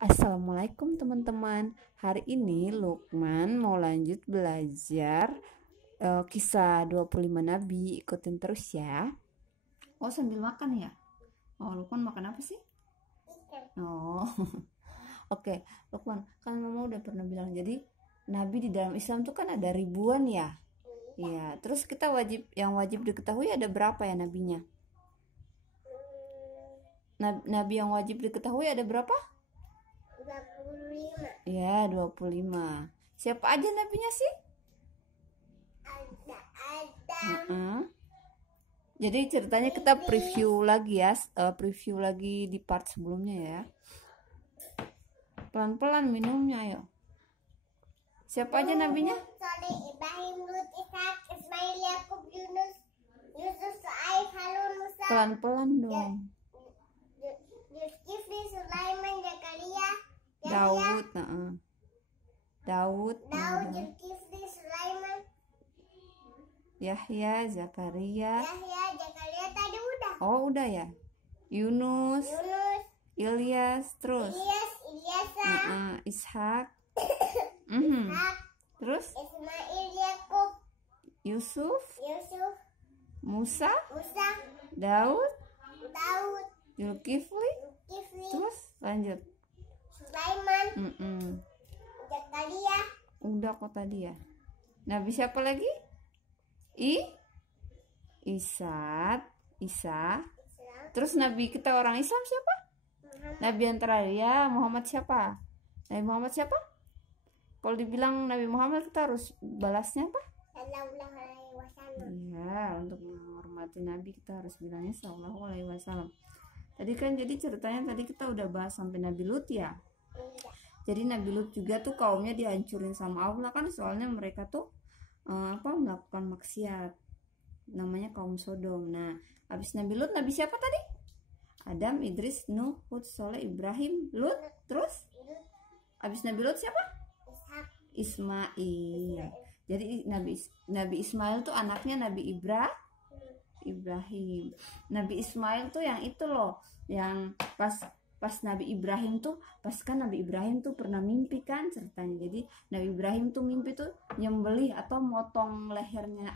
Assalamualaikum teman-teman. Hari ini Lukman mau lanjut belajar kisah 25 Nabi. Ikutin terus ya. Oh, sambil makan ya? Oh, Lukman makan apa sih? Oh. Oke, Lukman, kan Mama udah pernah bilang jadi Nabi di dalam Islam tuh kan ada ribuan ya. Iya, terus kita wajib diketahui ada berapa ya nabinya? Nabi yang wajib diketahui ada berapa? 25. Ya, 25. Siapa aja nabinya sih? Ada Adam. Jadi ceritanya kita preview lagi ya, preview lagi di part sebelumnya ya. Pelan-pelan minumnya ya. Siapa aja nabinya? Soleh, Ibrahim, Lut, Ishak, Ismail, Yakub, Yunus, Yusuf, Shu'aib, Harun, Musa, Pelan-pelan dong. Zulkifli, Sulaiman, Zakaria, Daud, Daud, Zulkifli, Sulaiman, Yahya, Zakaria. Yahya, Zakaria tadi udah. Oh, udah ya. Yunus, Yunus, Ilyas, terus Ilyasa, Ishak. Ishak, Terus Ismail, Yakub, Yusuf, Musa, Musa, Daud, Daud, Zulkifli. Zulkifli, Terus lanjut. Sulaiman, Zakaria. Udah kok tadi ya. Nabi siapa lagi? Isa. Terus nabi kita orang Islam siapa? Nabi antara ya Muhammad siapa? Nabi Muhammad siapa? Kalau dibilang Nabi Muhammad kita harus balasnya apa? Sallallahu alaihi wasallam. Iya, untuk menghormati Nabi kita harus bilangnya Sallallahu alaihi wasallam. Tadi kan jadi ceritanya tadi kita udah bahas sampai Nabi Lut ya. Jadi Nabi Lut juga tuh kaumnya dihancurin sama Allah kan, soalnya mereka tuh melakukan maksiat, namanya kaum Sodom. Nah, habis Nabi Lut Nabi siapa tadi? Adam, Idris, Nuh, Hud, Soleh, Ibrahim, Lut. Terus habis Nabi Lut siapa? Ismail. Jadi Nabi Ismail tuh anaknya Nabi Ibrahim. Nabi Ismail tuh yang itu loh, yang pas Nabi Ibrahim tuh, kan Nabi Ibrahim tuh pernah mimpi kan ceritanya. Jadi Nabi Ibrahim tuh mimpi tuh nyembelih atau motong lehernya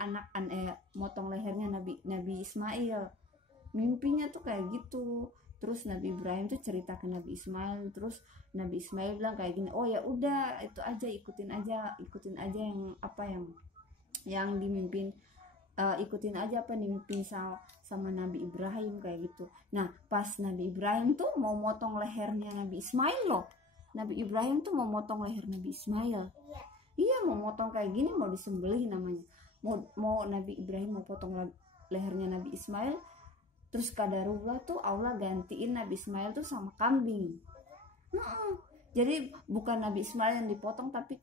motong lehernya Nabi Ismail. Mimpinya tuh kayak gitu. Terus Nabi Ibrahim tuh cerita ke Nabi Ismail, terus Nabi Ismail bilang kayak gini, oh ya udah itu aja, ikutin aja yang dimimpin, ikutin aja apa dimimpin sama Nabi Ibrahim kayak gitu. Nah pas Nabi Ibrahim tuh mau motong lehernya Nabi Ismail loh. Nabi Ibrahim tuh mau motong leher Nabi Ismail. Iya, mau motong kayak gini, mau disembelih namanya. Mau Nabi Ibrahim mau potong lehernya Nabi Ismail. Terus kadarullah tuh Allah gantiin Nabi Ismail tuh sama kambing. Jadi bukan Nabi Ismail yang dipotong tapi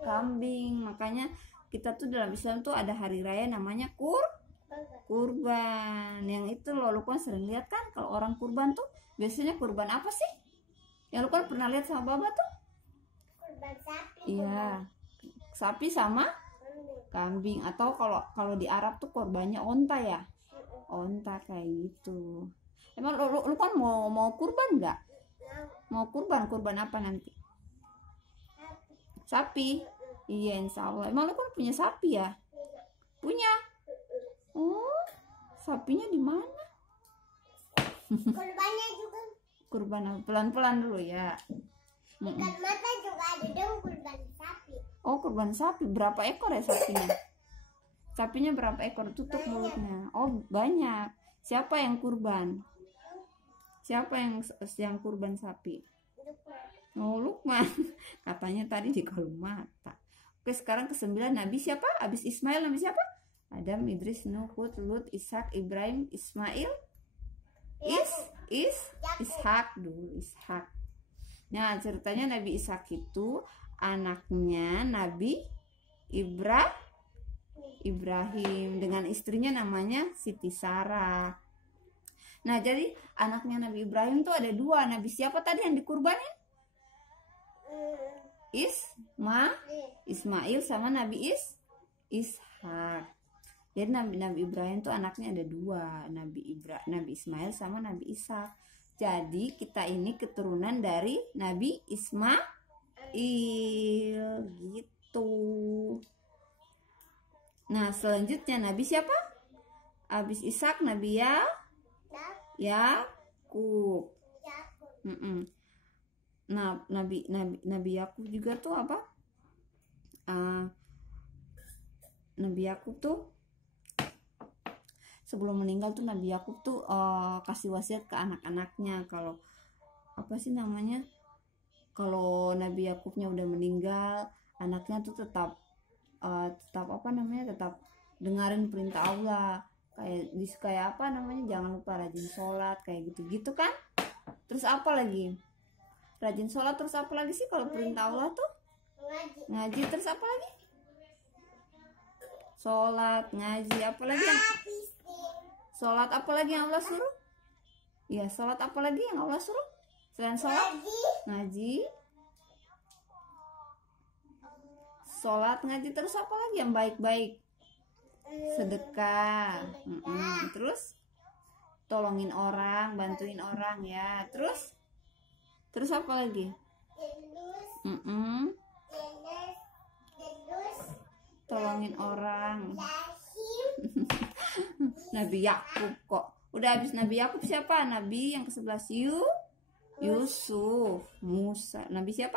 kambing. Makanya kita tuh dalam Islam tuh ada hari raya namanya kurban. Yang itu loh, lu kan sering lihat kan kalau orang kurban tuh biasanya kurban apa sih? Yang lu kan pernah lihat sama Baba tuh? Kurban sapi. Iya, sapi sama kambing. Atau kalau di Arab tuh kurbannya onta ya. Onta kayak gitu. Emang lu kan mau kurban nggak? Mau kurban apa nanti? Sapi. Iya, insya Allah. Emang lu kan punya sapi ya? Punya. Oh, sapinya di mana? Kurbannya juga. Kurban pelan-pelan dulu ya. Ikan mata juga ada dong, kurban sapi. Oh, kurban sapi. Berapa ekor ya sapinya? Sapinya berapa ekor? Tutup mulutnya. Oh, banyak. Siapa yang kurban? Siapa yang kurban sapi? Oh, Lukman. Katanya tadi di kolom mata. Oke, sekarang ke-9 Nabi siapa? Abis Ismail Nabi siapa? Adam, Idris, Nuh, Hud, Lut, Ishak, Ibrahim, Ismail, Ishak dulu, Ishak. Nah, ceritanya Nabi Ishak itu anaknya Nabi Ibrahim dengan istrinya namanya Siti Sarah. Nah, jadi anaknya Nabi Ibrahim tuh ada dua. Nabi siapa tadi yang dikurbanin? Ismail sama Nabi Ishak. Jadi Nabi Ibrahim tuh anaknya ada dua, Nabi Ismail sama Nabi Ishak. Jadi kita ini keturunan dari Nabi Ismail gitu. Nah, selanjutnya Nabi siapa? Habis Ishak Nabi Yakub. Nah, Nabi Yakub juga tuh apa? Nabi Yakub tuh sebelum meninggal tuh Nabi Yakub tuh kasih wasiat ke anak-anaknya kalau apa sih namanya, kalau Nabi Yakubnya udah meninggal, anaknya tuh tetap apa namanya, tetap dengarin perintah Allah, kayak apa namanya, jangan lupa rajin sholat kayak gitu kan. Terus apa lagi? Rajin sholat, terus apa lagi sih kalau perintah Allah tuh? Ngaji, terus apa lagi? Sholat, ngaji, apa lagi yang sholat, apa lagi yang Allah suruh? Ya, sholat apa lagi yang Allah suruh? Selain sholat, ngaji, sholat, ngaji, terus apa lagi yang baik-baik? Sedekah, terus tolongin orang, bantuin orang ya. Terus apa lagi? Tolongin orang. Nabi Yakub kok. Udah habis Nabi Yakub siapa? Nabi yang ke-11 Yusuf, Musa. Nabi siapa?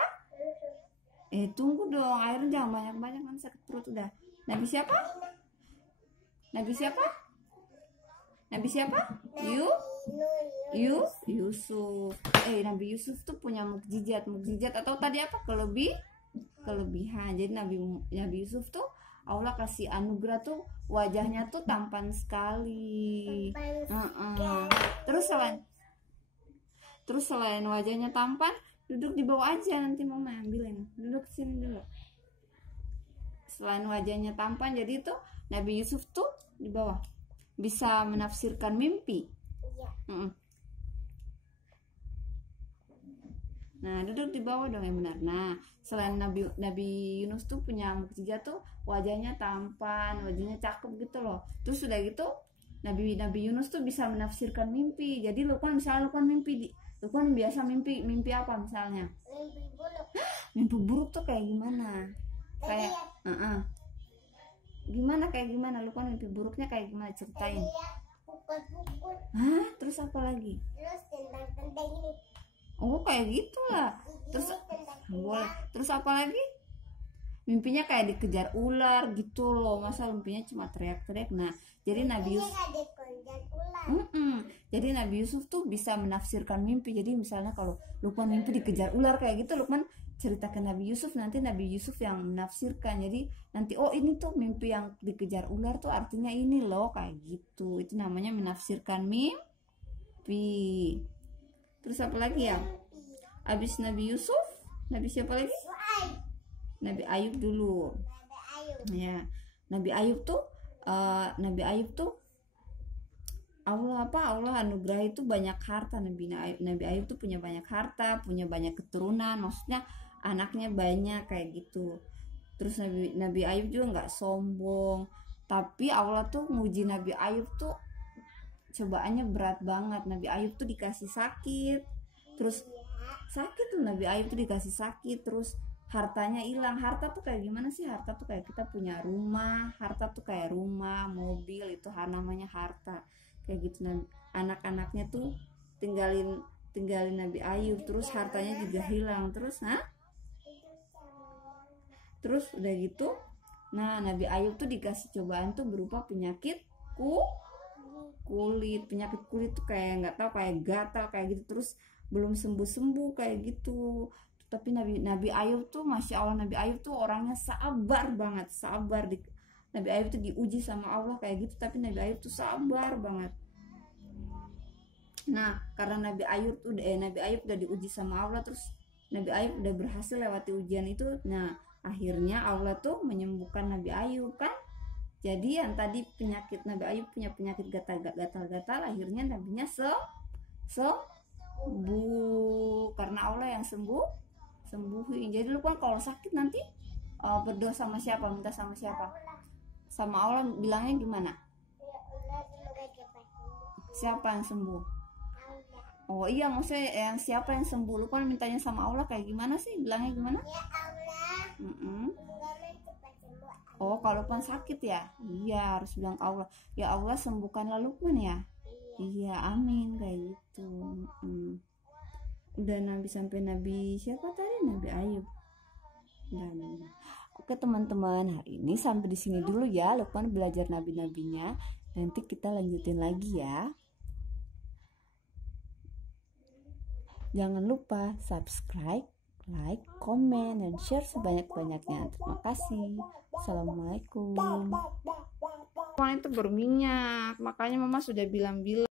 Tunggu dong, air jangan banyak-banyak kan sakit perut udah. Nabi siapa? Yusuf. Nabi Yusuf tuh punya mukjizat atau tadi apa? Kelebihan. Jadi Nabi Yusuf tuh Allah kasih anugerah tuh wajahnya tuh tampan sekali. Terus selain wajahnya tampan, duduk di bawah aja, nanti mama ambilin. Duduk sini dulu. Selain wajahnya tampan, jadi tuh Nabi Yusuf tuh di bawah bisa menafsirkan mimpi. Nah, duduk di bawah dong yang benar. Nah, selain Nabi Yunus tuh punya mukjizat tuh wajahnya tampan, wajahnya cakep gitu loh. Terus sudah gitu Nabi Yunus tuh bisa menafsirkan mimpi. Jadi Lukman Lukman biasa mimpi apa misalnya? Mimpi buruk tuh kayak gimana? Kayak gimana Lukman mimpi buruknya kayak gimana, ceritain. Terus apa lagi? Terus tentang ini. Oh, kayak gitulah. Terus apa lagi? Mimpinya kayak dikejar ular gitu loh. Masa mimpinya cuma teriak-teriak. Nah, jadi Nabi Yusuf tuh bisa menafsirkan mimpi. Jadi misalnya kalau Lukman mimpi dikejar ular kayak gitu, Lukman cerita ke Nabi Yusuf, nanti Nabi Yusuf yang menafsirkan. Jadi nanti ini tuh mimpi yang dikejar ular tuh artinya ini loh, kayak gitu. Itu namanya menafsirkan mimpi. Terus apa lagi ya? Habis Nabi Yusuf, Nabi siapa lagi? Nabi Ayub dulu. Ya, Nabi Ayub tuh Allah anugerah itu banyak harta. Nabi Ayub tuh punya banyak harta, punya banyak keturunan, maksudnya anaknya banyak kayak gitu. Terus Nabi Ayub juga nggak sombong, tapi Allah tuh nguji Nabi Ayub tuh cobaannya berat banget. Nabi Ayub tuh dikasih sakit, terus Nabi Ayub tuh dikasih sakit, terus hartanya hilang. Harta tuh kayak gimana sih? Harta tuh kayak kita punya rumah, harta tuh kayak rumah, mobil, itu namanya harta kayak gitu. Anak-anaknya tuh tinggalin Nabi Ayub, terus hartanya juga hilang. Terus udah gitu, Nabi Ayub tuh dikasih cobaan tuh berupa penyakit kulit. Penyakit kulit tuh kayak nggak tahu, kayak gatal kayak gitu, terus belum sembuh kayak gitu. Tapi Nabi Ayub tuh Masya Allah, Nabi Ayub tuh orangnya sabar banget. Nabi Ayub tuh diuji sama Allah kayak gitu, tapi Nabi Ayub tuh sabar banget. Nah, karena Nabi Ayub udah diuji sama Allah, terus Nabi Ayub udah berhasil lewati ujian itu. Nah, akhirnya Allah tuh menyembuhkan Nabi Ayub kan. Jadi yang tadi penyakit Nabi Ayub punya penyakit gatal-gatal, akhirnya nabinya sembuh karena Allah yang sembuhin. Jadi lu kan kalau sakit nanti berdoa sama siapa? Minta sama siapa? Sama Allah. Bilangnya gimana? Siapa yang sembuh? Oh iya, maksudnya yang siapa yang sembuh? Lukman mintanya sama Allah kayak gimana sih? Bilangnya gimana? Ya Allah, semoga cepat sembuh. Oh, kalau Lukman sakit ya? Iya, harus bilang ke Allah. Ya Allah, sembuhkanlah Lukman ya. Iya, amin kayak gitu. Udah Nabi sampai Nabi siapa tadi? Nabi Ayub. Dan oke teman-teman, hari ini sampai di sini dulu ya. Lukman belajar nabi-nabinya. Nanti kita lanjutin lagi ya. Jangan lupa subscribe, like, komen, dan share sebanyak-banyaknya. Terima kasih. Assalamualaikum. Itu berminyak, makanya mama sudah bilang-bilang.